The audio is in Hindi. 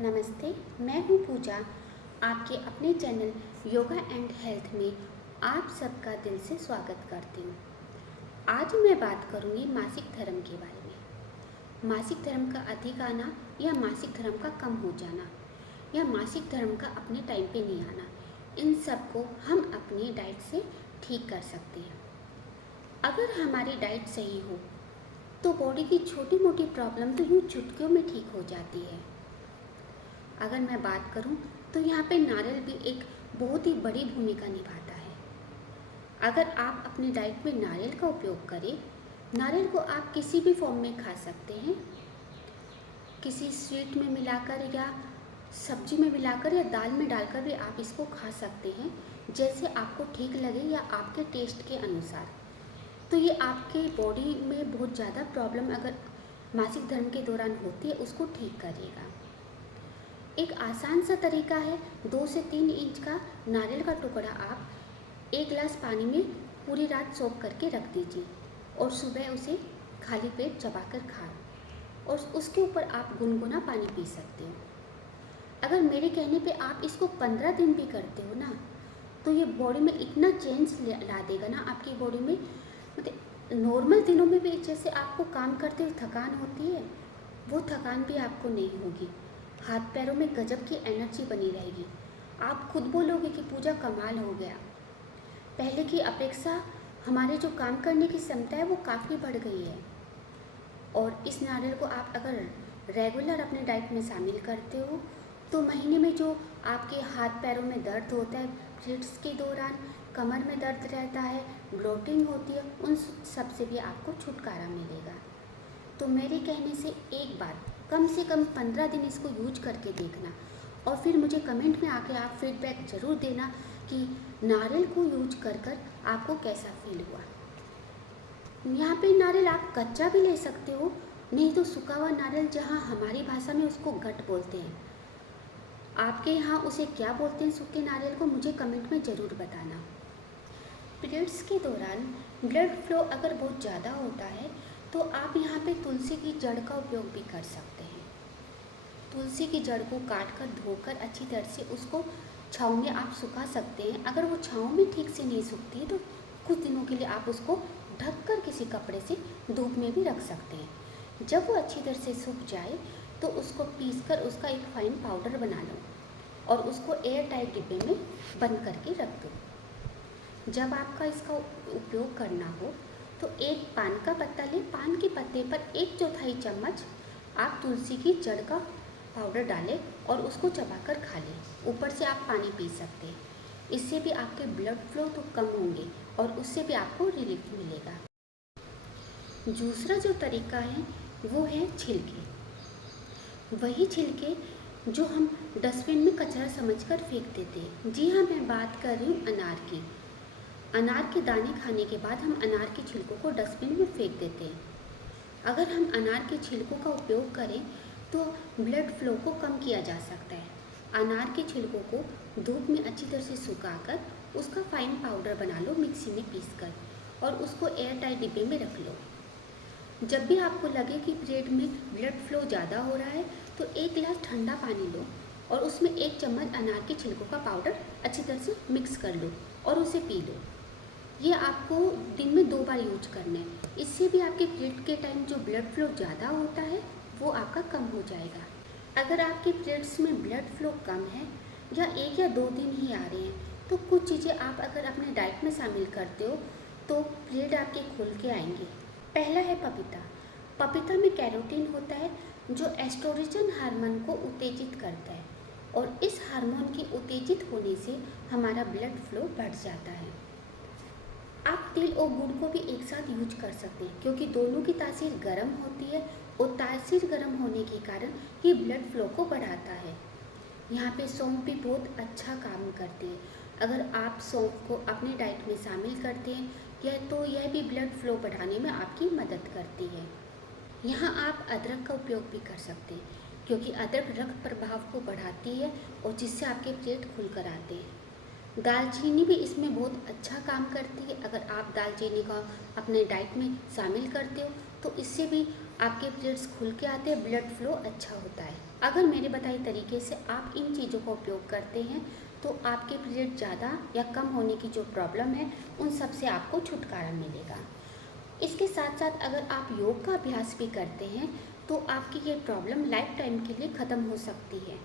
नमस्ते, मैं हूँ पूजा। आपके अपने चैनल योगा एंड हेल्थ में आप सबका दिल से स्वागत करती हूँ। आज मैं बात करूँगी मासिक धर्म के बारे में। मासिक धर्म का अधिक आना या मासिक धर्म का कम हो जाना या मासिक धर्म का अपने टाइम पे नहीं आना, इन सब को हम अपनी डाइट से ठीक कर सकते हैं। अगर हमारी डाइट सही हो तो बॉडी की छोटी मोटी प्रॉब्लम तो यूँ चुटकियों में ठीक हो जाती है। अगर मैं बात करूं तो यहाँ पे नारियल भी एक बहुत ही बड़ी भूमिका निभाता है। अगर आप अपनी डाइट में नारियल का उपयोग करें, नारियल को आप किसी भी फॉर्म में खा सकते हैं, किसी स्वीट में मिलाकर या सब्जी में मिलाकर या दाल में डालकर भी आप इसको खा सकते हैं, जैसे आपको ठीक लगे या आपके टेस्ट के अनुसार। तो ये आपके बॉडी में बहुत ज़्यादा प्रॉब्लम अगर मासिक धर्म के दौरान होती है उसको ठीक करेगा। एक आसान सा तरीका है, 2 से 3 इंच का नारियल का टुकड़ा आप 1 गिलास पानी में पूरी रात सोक करके रख दीजिए और सुबह उसे खाली पेट चबाकर खाएं और उसके ऊपर आप गुनगुना पानी पी सकते हो। अगर मेरे कहने पे आप इसको 15 दिन भी करते हो ना, तो ये बॉडी में इतना चेंज ला देगा ना आपकी बॉडी में। मतलब नॉर्मल दिनों में भी जैसे आपको काम करते हुए थकान होती है, वो थकान भी आपको नहीं होगी। हाथ पैरों में गजब की एनर्जी बनी रहेगी। आप खुद बोलोगे कि पूजा कमाल हो गया, पहले की अपेक्षा हमारे जो काम करने की क्षमता है वो काफ़ी बढ़ गई है। और इस नारियल को आप अगर रेगुलर अपने डाइट में शामिल करते हो तो महीने में जो आपके हाथ पैरों में दर्द होता है, पीरियड्स के दौरान कमर में दर्द रहता है, ब्लोटिंग होती है, उन सब से भी आपको छुटकारा मिलेगा। तो मेरे कहने से एक बार कम से कम 15 दिन इसको यूज करके देखना और फिर मुझे कमेंट में आके आप फीडबैक ज़रूर देना कि नारियल को यूज कर कर आपको कैसा फील हुआ। यहाँ पे नारियल आप कच्चा भी ले सकते हो, नहीं तो सूखा हुआ नारियल, जहाँ हमारी भाषा में उसको गट बोलते हैं। आपके यहाँ उसे क्या बोलते हैं सूखे नारियल को, मुझे कमेंट में ज़रूर बताना। पीरियड्स के दौरान ब्लड फ्लो अगर बहुत ज़्यादा होता है तो आप यहाँ पे तुलसी की जड़ का उपयोग भी कर सकते हैं। तुलसी की जड़ को काट कर धोकर अच्छी तरह से उसको छाँव में आप सुखा सकते हैं। अगर वो छाँव में ठीक से नहीं सूखती तो कुछ दिनों के लिए आप उसको ढक कर किसी कपड़े से धूप में भी रख सकते हैं। जब वो अच्छी तरह से सूख जाए तो उसको पीस कर उसका एक फाइन पाउडर बना लो और उसको एयर टाइट डिब्बे में बंद करके रख दो। जब आपका इसका उपयोग करना हो तो एक पान का पत्ता लें, पान के पत्ते पर 1/4 चम्मच आप तुलसी की जड़ का पाउडर डालें और उसको चबाकर खा लें। ऊपर से आप पानी पी सकते हैं। इससे भी आपके ब्लड फ्लो तो कम होंगे और उससे भी आपको रिलीफ मिलेगा। दूसरा जो तरीका है वो है छिलके। वही छिलके जो हम डस्टबिन में कचरा समझकर फेंक देते हैं। जी हाँ, मैं बात कर रही हूँ अनार की। अनार के दाने खाने के बाद हम अनार के छिलकों को डस्टबिन में फेंक देते हैं। अगर हम अनार के छिलकों का उपयोग करें तो ब्लड फ्लो को कम किया जा सकता है। अनार के छिलकों को धूप में अच्छी तरह से सुखाकर उसका फाइन पाउडर बना लो मिक्सी में पीसकर और उसको एयर टाइट डिब्बे में रख लो। जब भी आपको लगे कि पीरियड में ब्लड फ्लो ज़्यादा हो रहा है तो 1 गिलास ठंडा पानी लो और उसमें 1 चम्मच अनार के छिलकों का पाउडर अच्छी तरह से मिक्स कर लो और उसे पी लो। ये आपको दिन में 2 बार यूज करना है। इससे भी आपके पीरियड के टाइम जो ब्लड फ्लो ज़्यादा होता है वो आपका कम हो जाएगा। अगर आपके पीरियड्स में ब्लड फ्लो कम है या 1 या 2 दिन ही आ रहे हैं तो कुछ चीज़ें आप अगर अपने डाइट में शामिल करते हो तो पीरियड आपके खुल के आएंगे। पहला है पपीता। पपीता में कैरोटीन होता है जो एस्ट्रोजन हार्मोन को उत्तेजित करता है और इस हार्मोन के उत्तेजित होने से हमारा ब्लड फ्लो बढ़ जाता है। आप तिल और गुड़ को भी एक साथ यूज कर सकते हैं क्योंकि दोनों की तासीर गर्म होती है और तासीर गर्म होने के कारण ये ब्लड फ्लो को बढ़ाता है। यहाँ पे सौंफ भी बहुत अच्छा काम करते हैं। अगर आप सौंफ को अपने डाइट में शामिल करते हैं तो यह भी ब्लड फ्लो बढ़ाने में आपकी मदद करती है। यहाँ आप अदरक का उपयोग भी कर सकते हैं क्योंकि अदरक रक्त प्रभाव को बढ़ाती है और जिससे आपके पेट खुल कर आते हैं। दालचीनी भी इसमें बहुत अच्छा काम करती है। अगर आप दालचीनी का अपने डाइट में शामिल करते हो तो इससे भी आपके पीरियड्स खुल के आते हैं, ब्लड फ्लो अच्छा होता है। अगर मेरे बताए तरीके से आप इन चीज़ों का उपयोग करते हैं तो आपके पीरियड ज़्यादा या कम होने की जो प्रॉब्लम है उन सब से आपको छुटकारा मिलेगा। इसके साथ साथ अगर आप योग का अभ्यास भी करते हैं तो आपकी ये प्रॉब्लम लाइफ टाइम के लिए ख़त्म हो सकती है।